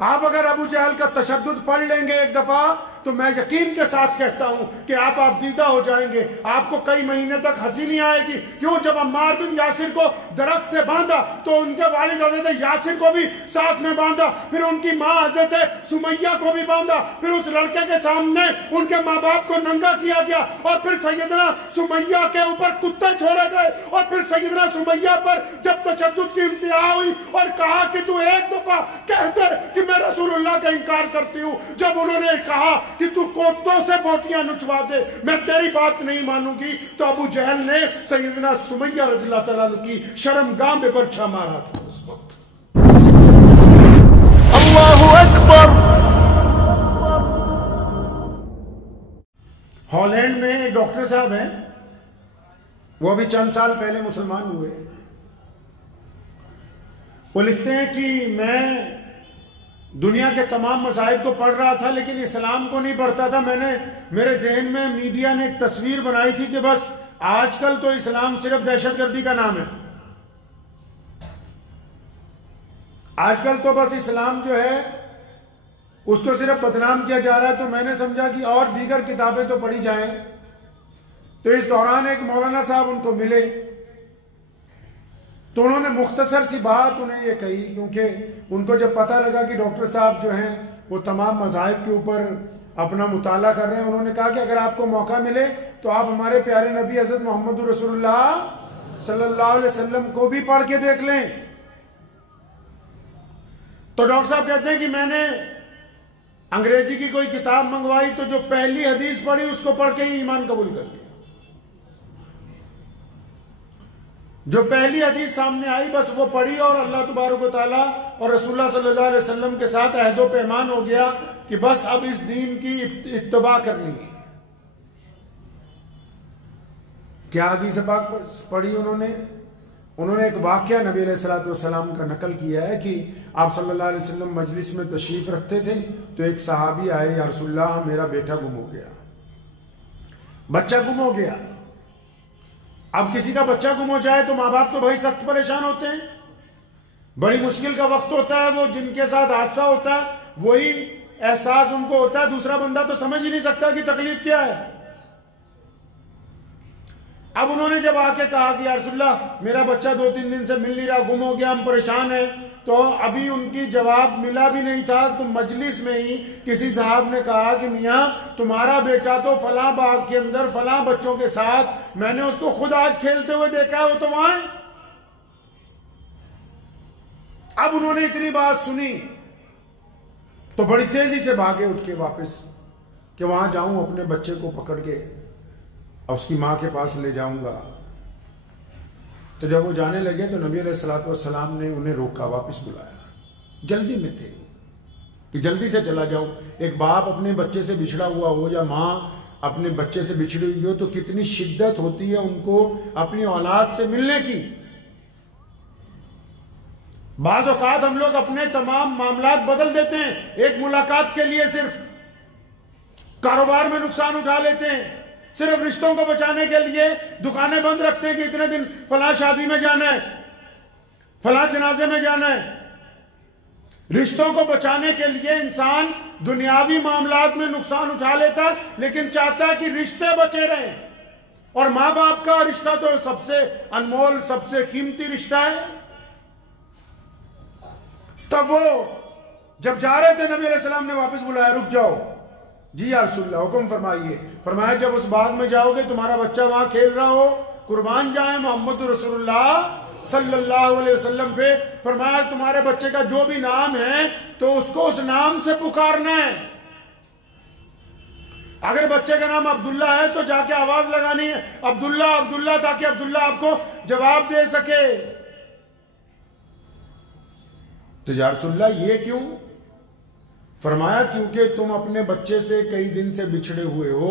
आप अगर अबू जहल का तशद्दुद पढ़ लेंगे एक दफा तो मैं यकीन के साथ कहता हूं कि आप दीदा हो जाएंगे। आपको कई महीने तक हंसी नहीं आएगी। क्यों? जब अम्मार बिन यासिर को दरख्त से बांधा तो उनके वालिद हजरत यासिर को भी साथ में बांधा, फिर उनकी माँ हजरत सुमैया को भी बांधा, फिर उस लड़के के सामने उनके माँ बाप को नंगा किया गया और फिर सैयदना सुमैया के ऊपर कुत्ते छोड़े गए और फिर सैयदना सुमैया पर जब तशद्दुद की इंतहा हुई और कहा कि तू एक दफा कह दे कि मैं रसूलुल्लाह का इनकार करती हूं, जब उन्होंने कहा कि तू कोतों से बोटियां नुचवा दे, मैं तेरी बात नहीं मानूंगी, तो अबू जहल ने सैयदना सुमैया रज़ियल्लाहु तआला अन्हा की शर्मगाह में बर्छा मारा था उस वक्त। अल्लाहु अकबर। हॉलैंड में एक डॉक्टर साहब हैं, वो अभी चंद साल पहले मुसलमान हुए। वो लिखते हैं कि मैं दुनिया के तमाम मसाइब को पढ़ रहा था लेकिन इस्लाम को नहीं पढ़ता था। मेरे जहन में मीडिया ने एक तस्वीर बनाई थी कि बस आजकल तो इस्लाम सिर्फ दहशतगर्दी का नाम है, आजकल तो बस इस्लाम जो है उसको सिर्फ बदनाम किया जा रहा है। तो मैंने समझा कि और दीगर किताबें तो पढ़ी जाएं। तो इस दौरान एक मौलाना साहब उनको मिले तो उन्होंने मुख्तसर सी बात उन्हें ये कही, क्योंकि उनको जब पता लगा कि डॉक्टर साहब जो हैं वो तमाम मज़ाहिब के ऊपर अपना मुताला कर रहे हैं, उन्होंने कहा कि अगर आपको मौका मिले तो आप हमारे प्यारे नबी हज़रत मोहम्मद रसूलुल्लाह सल्लल्लाहु अलैहि वसल्लम को भी पढ़ के देख लें। तो डॉक्टर साहब कहते हैं कि मैंने अंग्रेजी की कोई किताब मंगवाई तो जो पहली हदीस पढ़ी उसको पढ़ के ही ईमान कबूल कर लिया। जो पहली हदीस सामने आई बस वो पढ़ी और अल्लाह तबारक व तआला और रसूलुल्लाह सल्लल्लाहु अलैहि वसल्लम के साथ अहदो पैमान हो गया कि बस अब इस दीन की इत्तबा करनी है। क्या हदीस पाक पढ़ी उन्होंने एक वाकया नबी अलैहिस्सलातु वस्सलाम का नकल किया है कि आप सल्लल्लाहु अलैहि वसल्लम मजलिस में तशरीफ रखते थे तो एक सहाबी आए, या रसूलुल्लाह मेरा बेटा गुम हो गया, बच्चा गुम हो गया। अब किसी का बच्चा गुम हो जाए तो माँ बाप तो भाई सख्त परेशान होते हैं, बड़ी मुश्किल का वक्त होता है। वो जिनके साथ हादसा होता है वही एहसास उनको होता है, दूसरा बंदा तो समझ ही नहीं सकता कि तकलीफ क्या है। अब उन्होंने जब आके कहा कि या रसूलल्लाह मेरा बच्चा 2-3 दिन से मिल नहीं रहा, गुम हो गया, हम परेशान हैं, तो अभी उनकी जवाब मिला भी नहीं था तो मजलिस में ही किसी साहब ने कहा कि मियाँ तुम्हारा बेटा तो फलां बाग के अंदर फलां बच्चों के साथ, मैंने उसको खुद आज खेलते हुए देखा है, वो तो वहां है। अब उन्होंने इतनी बात सुनी तो बड़ी तेजी से भागे उठ के वापस कि वहां जाऊं अपने बच्चे को पकड़ के और उसकी मां के पास ले जाऊंगा। तो जब वो जाने लगे तो नबी अलैहिस्सलातु वस्सलाम ने उन्हें रोका, वापस बुलाया। जल्दी में थे कि जल्दी से चला जाओ। एक बाप अपने बच्चे से बिछड़ा हुआ हो या माँ अपने बच्चे से बिछड़ी हुई हो तो कितनी शिद्दत होती है उनको अपनी औलाद से मिलने की। बाज़ औक़ात हम लोग अपने तमाम मामलात बदल देते हैं एक मुलाकात के लिए, सिर्फ कारोबार में नुकसान उठा लेते हैं, सिर्फ रिश्तों को बचाने के लिए दुकानें बंद रखते हैं कि इतने दिन फलां शादी में जाना है, फलां जनाजे में जाना है। रिश्तों को बचाने के लिए इंसान दुनियावी मामलात में नुकसान उठा लेता है लेकिन चाहता है कि रिश्ते बचे रहें। और माँ बाप का रिश्ता तो सबसे अनमोल सबसे कीमती रिश्ता है। तब वो जब जा रहे थे नबी अलैहि सलाम ने वापस बुलाया, रुक जाओ। जी या रसूलल्लाह हुक्म फरमाइए। फरमाया जब उस बाग में जाओगे तुम्हारा बच्चा वहां खेल रहा हो, कुर्बान जाए मोहम्मद रसूलुल्लाह सल्लल्लाहु अलैहि वसल्लम पे। फरमाया तुम्हारे बच्चे का जो भी नाम है तो उसको उस नाम से पुकारना है। अगर बच्चे का नाम अब्दुल्ला है तो जाके आवाज लगानी है अब्दुल्ला अब्दुल्ला, ताकि अब्दुल्ला आपको जवाब दे सके। तो या रसूलल्लाह ये क्यों? फरमाया क्योंकि तुम अपने बच्चे से कई दिन से बिछड़े हुए हो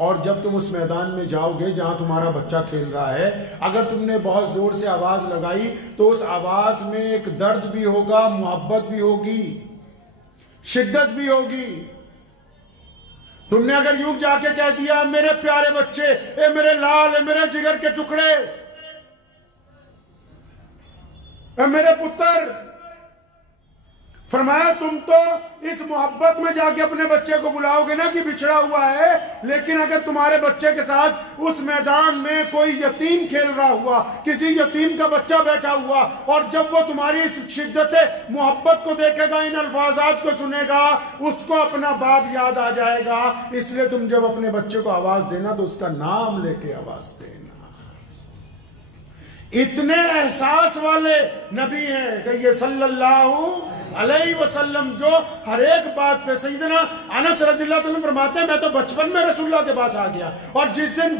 और जब तुम उस मैदान में जाओगे जहां तुम्हारा बच्चा खेल रहा है, अगर तुमने बहुत जोर से आवाज लगाई तो उस आवाज में एक दर्द भी होगा, मोहब्बत भी होगी, शिद्दत भी होगी। तुमने अगर यूं जाके कह दिया मेरे प्यारे बच्चे, ए मेरे लाल, ए मेरे जिगर के टुकड़े, ए मेरे पुत्र, फरमाया तुम तो इस मोहब्बत में जाके अपने बच्चे को बुलाओगे ना कि बिछड़ा हुआ है, लेकिन अगर तुम्हारे बच्चे के साथ उस मैदान में कोई यतीम खेल रहा हुआ, किसी यतीम का बच्चा बैठा हुआ, और जब वो तुम्हारी इस शिद्दत मोहब्बत को देखेगा, इन अल्फाजात को सुनेगा, उसको अपना बाप याद आ जाएगा। इसलिए तुम जब अपने बच्चे को आवाज देना तो उसका नाम लेके आवाज देना। इतने एहसास वाले नबी हैं कि ये सल्लल्लाहु अलैहि वसल्लम जो हर एक बात पे, सैयदना अनस रज़ियल्लाहु अन्हु फरमाते हैं मैं तो बचपन में रसूलुल्लाह के पास आ गया, और जिस दिन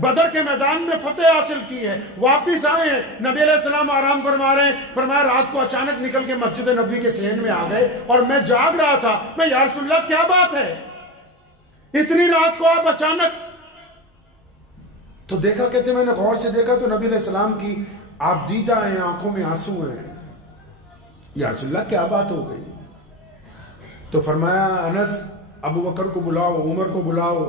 बदर के मैदान में फतेह हासिल की है, वापिस आए हैं, नबी अलैहिस्सलाम आराम फरमा रहे हैं, फरमाया रात को अचानक निकल के मस्जिद नबवी के सहन में आ गए और मैं जाग रहा था। मैं या रसूलुल्लाह क्या बात है, इतनी रात को आप अचानक? तो देखा, कहते मैंने गौर से देखा तो नबी अलैहिस्सलाम की आप दीदा हैं, आंखों में आंसू हैं। या रसूलुल्लाह क्या बात हो गई? तो फरमाया अनस अबू बकर को बुलाओ, उमर को बुलाओ,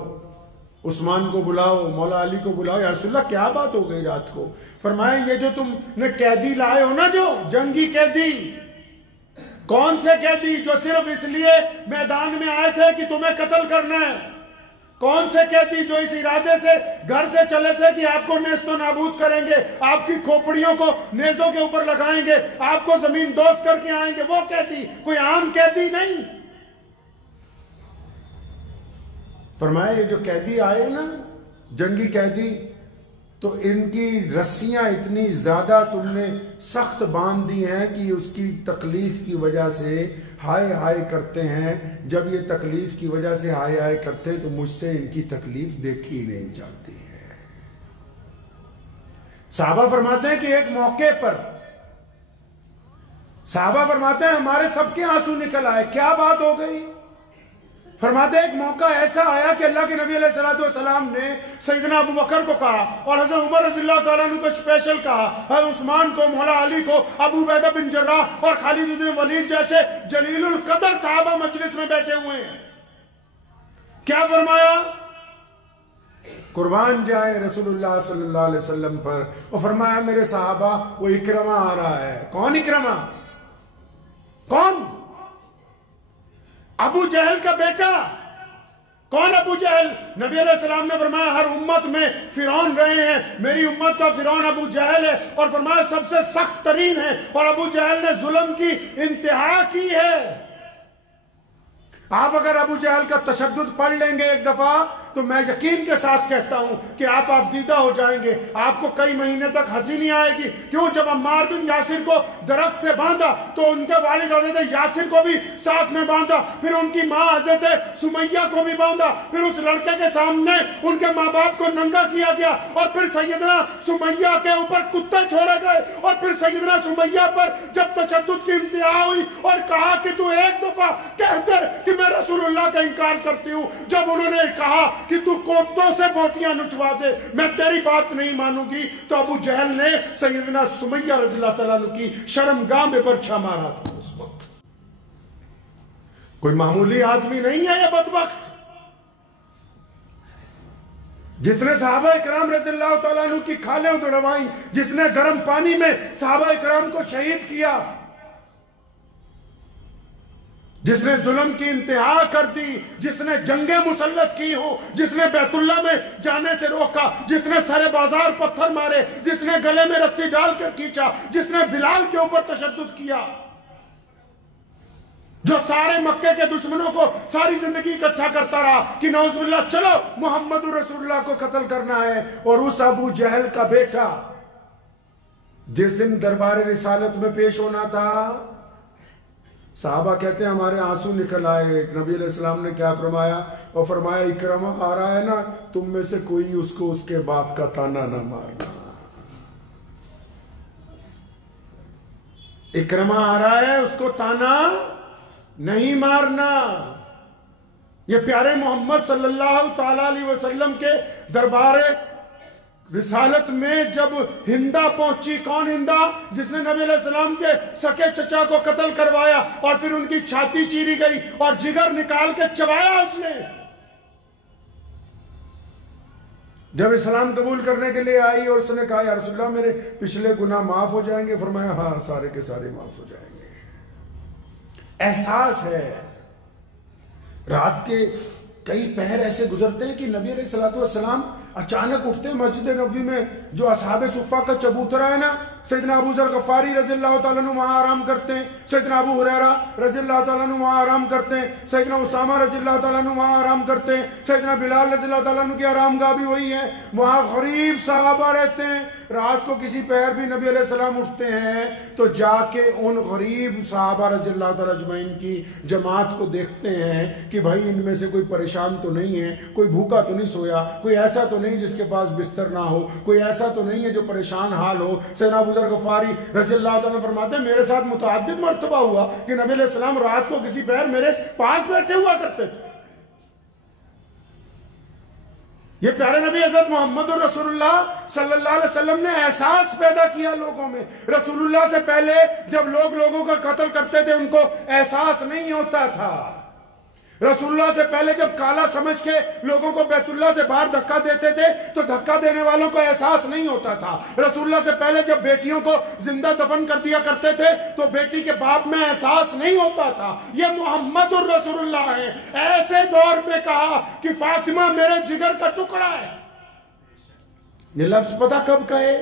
उस्मान को बुलाओ, मौला अली को बुलाओ। या रसूलुल्लाह क्या बात हो गई रात को? फरमाया ये जो तुमने कैदी लाए हो ना, जो जंगी कैदी, कौन से कैदी जो सिर्फ इसलिए मैदान में आए थे कि तुम्हें कत्ल करना है? कौन से कैदी जो इस इरादे से घर से चले थे कि आपको नेस्तो नाबूद करेंगे, आपकी खोपड़ियों को नेजों के ऊपर लगाएंगे, आपको जमीन दोस्त करके आएंगे? वो कैदी कोई आम कैदी नहीं। फरमाया ये जो कैदी आए ना, जंगी कैदी, तो इनकी रस्सियां इतनी ज्यादा तुमने सख्त बांध दी हैं कि उसकी तकलीफ की वजह से हाय हाय करते हैं। जब ये तकलीफ की वजह से हाय हाय करते हैं तो मुझसे इनकी तकलीफ देखी नहीं जाती है। साहबा फरमाते हैं कि एक मौके पर साहबा फरमाते हैं हमारे सबके आंसू निकल आए। क्या बात हो गई? फरमाते एक मौका ऐसा आया कि अल्लाह के नबी अलैहिस्सलातु वस्सलाम ने सैयदना अबू बकर को कहा, और हज़रत उमर रज़ियल्लाहु तआला अन्हु को स्पेशल कहा, हज़रत उस्मान को, मौला अली को, अबू उबैदा बिन जर्राह और खालिद बिन वलीद जैसे जलीलुल कदर साहबा मजलिस में बैठे हुए हैं। क्या फरमाया? कुर्बान जाए रसूलुल्लाह सल्लल्लाहु अलैहि वसल्लम पर। और फरमाया मेरे साहबा वो इकरमा आ रहा है। कौन इकरमा? कौन? अबू जहल का बेटा। कौन अबू जहल? नबी अलैहिस्सलाम ने फरमाया हर उम्मत में फिरौन रहे हैं, मेरी उम्मत का फिरौन अबू जहल है, और फरमाया सबसे सख्त तरीन है, और अबू जहल ने जुल्म की इंतहा की है। आप अगर अबू जहल का तशद्दुद पढ़ लेंगे एक दफा तो मैं यकीन के साथ कहता हूं कि आप दीदा हो जाएंगे। आपको कई महीने तक हंसी नहीं आएगी। क्यों? जब अम्मार बिन यासिर को दरख्त से बांधा तो उनके वालिद हज़रत यासिर को भी साथ में बांधा, फिर उनकी माँ हज़रत सुमैया को भी बांधा, फिर उस लड़के के सामने उनके माँ बाप को नंगा किया गया, और फिर सैयदना सुमैया के ऊपर कुत्ते छोड़े गए, और फिर सैयदना सुमैया पर जब तशद्दुद की इंतहा हुई और कहा कि तू एक दफा कहते कि मैं रसूलुल्लाह का इनकार करती हूं, जब उन्होंने कहा कि तू कोतों से बोटियां नुचवा दे, मैं तेरी बात नहीं मानूंगी, तो अबू जहल ने सैयदना सुमैया रज़ियल्लाहु तआला अन्हु की शर्मगाह में बर्छा मारा था। उस वक्त कोई मामूली आदमी नहीं है ये बदबख्त, जिसने सहाबा इकराम रज़ियल्लाहु तआला अन्हु की खालें उड़वाई, जिसने गर्म पानी में सहाबा इकराम को शहीद किया, जिसने जुल्म की इंतहा कर दी, जिसने जंगे मुसल्लत की हो, जिसने बैतुल्ला में जाने से रोका, जिसने सारे बाजार पत्थर मारे, जिसने गले में रस्सी डालकर खींचा, जिसने बिलाल के ऊपर तशद्दुद किया, जो सारे मक्के के दुश्मनों को सारी जिंदगी इकट्ठा करता रहा कि नौजुबिल्लाह चलो मोहम्मद रसूलुल्लाह को कत्ल करना है। और उस अबू जहल का बेटा जिस दिन दरबार रिसालत में पेश होना था, साहबा कहते हैं हमारे आंसू निकल आए। नबी अलैहिस्सलाम ने क्या फरमाया? और फरमाया इकरमा आ रहा है ना, तुम में से कोई उसको उसके बाप का ताना ना मारना। इकरमा आ रहा है, उसको ताना नहीं मारना। ये प्यारे मोहम्मद सल्लल्लाहु ताला अलैहि वसल्लम के दरबार रिसालत में जब हिंदा पहुंची, कौन हिंदा? जिसने नबी अलैहिस्सलाम के सके चचा को कत्ल करवाया और फिर उनकी छाती चीरी गई और जिगर निकाल के चबाया उसने। जब इस्लाम कबूल करने के लिए आई और उसने कहा या रसूलल्लाह मेरे पिछले गुनाह माफ हो जाएंगे? फरमाया हाँ, सारे के सारे माफ हो जाएंगे। एहसास है। रात के कई पहर ऐसे गुजरते हैं कि नबी अलैहिस्सलातु वस्सलाम अचानक उठते हैं। मस्जिद नबवी में जो असहाबे सुफ़ा का चबूतरा है ना, सैयदना अबू ज़र गफ़ारी रज़ियल्लाहु ताला अन्हु वहाँ आराम करते हैं, सैयदना अबू हुरैरा रज़ियल्लाहु ताला अन्हु वहाँ आराम करते हैं, सैयदना उसामा रज़ियल्लाहु ताला अन्हु वहाँ आराम करते हैं, सैयदना बिलाल रज़ियल्लाहु ताला अन्हु की आरामगाह भी वही है, वहाँ गरीब सहाबा रहते हैं। रात को किसी पहर भी नबी अलैहिस्सलाम उठते हैं तो जाके उन गरीब सहाबा रज़ियल्लाहु ताला अजमईन की जमात को देखते हैं कि भाई इनमें से कोई परेशान तो नहीं है, कोई भूखा तो नहीं सोया, कोई ऐसा तो नहीं जिसके पास बिस्तर ना हो, कोई ऐसा तो नहीं है जो परेशान हाल हो। सैयदना अबू ज़र गफ़ारी रज़ियल्लाहु ताला फरमाते हैं मेरे साथ मुतअद्दिद मर्तबा हुआ कि नबी अलैहिस्सलाम रात को किसी पहर मेरे पास बैठे हुआ करते थे। ये प्यारे नबी हज़रत मोहम्मद रसूलुल्लाह सल्लल्लाहु अलैहि वसल्लम ने एहसास पैदा किया लोगों में। रसूलुल्लाह से पहले जब लोग लोगों का कत्ल करते थे उनको एहसास नहीं होता था। रसूलुल्लाह से पहले जब काला समझ के लोगों को बैतुल्लाह से बाहर धक्का देते थे तो धक्का देने वालों को एहसास नहीं होता था। रसूलुल्लाह से पहले जब बेटियों को जिंदा दफन कर दिया करते थे तो बेटी के बाप में एहसास नहीं होता था। ये मोहम्मद रसूलुल्लाह है। ऐसे दौर में कहा कि फातिमा मेरे जिगर का टुकड़ा है। ये लफ्ज पता कब कहे?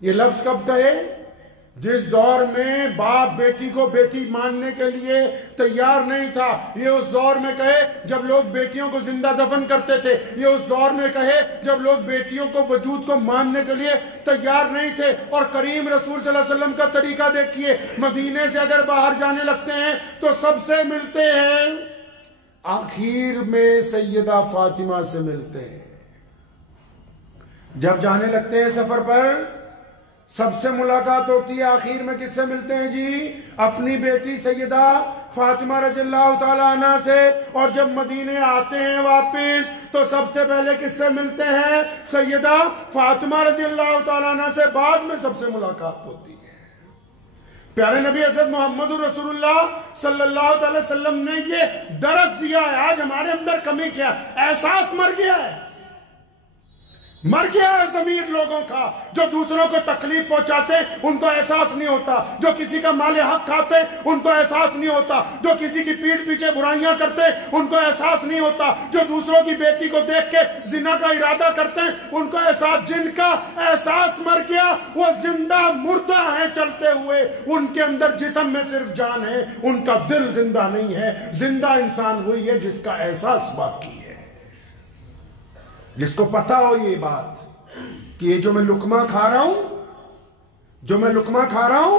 ये लफ्ज कब कहे? जिस दौर में बाप बेटी को बेटी मानने के लिए तैयार नहीं था। ये उस दौर में कहे जब लोग बेटियों को जिंदा दफन करते थे। ये उस दौर में कहे जब लोग बेटियों को वजूद को मानने के लिए तैयार नहीं थे। और करीम रसूल सल्लल्लाहु अलैहि वसल्लम का तरीका देखिए, मदीने से अगर बाहर जाने लगते हैं तो सबसे मिलते हैं, आखिर में सैयदा फातिमा से मिलते हैं। जब जाने लगते हैं सफर पर सबसे मुलाकात होती है, आखिर में किससे मिलते हैं जी? अपनी बेटी सैयदा फातिमा रज़ियल्लाहु ताला अन्हा से। और जब मदीने आते हैं वापस तो सबसे पहले किससे मिलते हैं? सैयदा फातिमा रज़ियल्लाहु ताला अन्हा से बाद में सबसे मुलाकात होती है। प्यारे नबी हज़रत मोहम्मद रसूलुल्लाह सल्लल्लाहु अलैहि वसल्लम ने ये दरस दिया है। आज हमारे अंदर कमी क्या? एहसास मर गया है। मर गया है ज़मीर लोगों का। जो दूसरों को तकलीफ पहुंचाते उनको एहसास नहीं होता, जो किसी का माले हक खाते उनको एहसास नहीं होता, जो किसी की पीठ पीछे बुराइयां करते उनको एहसास नहीं होता, जो दूसरों की बेटी को देख के जिना का इरादा करते हैं उनको एहसास। जिनका एहसास मर गया वो जिंदा मुर्दा है चलते हुए। उनके अंदर जिस्म में सिर्फ जान है, उनका दिल जिंदा नहीं है। जिंदा इंसान वही है जिसका एहसास बाकी है, जिसको पता हो ये बात कि ये जो मैं लुकमा खा रहा हूं, जो मैं लुकमा खा रहा हूं,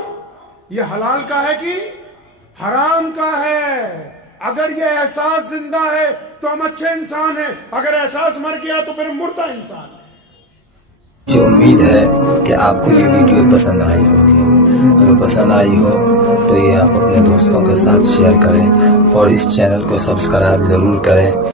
ये हलाल का है कि हराम का है। अगर ये एहसास जिंदा है तो हम अच्छे इंसान हैं, अगर एहसास मर गया तो फिर मुर्दा इंसान है। मुझे उम्मीद है कि आपको ये वीडियो पसंद आई होगी। अगर पसंद आई हो तो ये आप अपने दोस्तों के साथ शेयर करें और इस चैनल को सब्सक्राइब जरूर करें।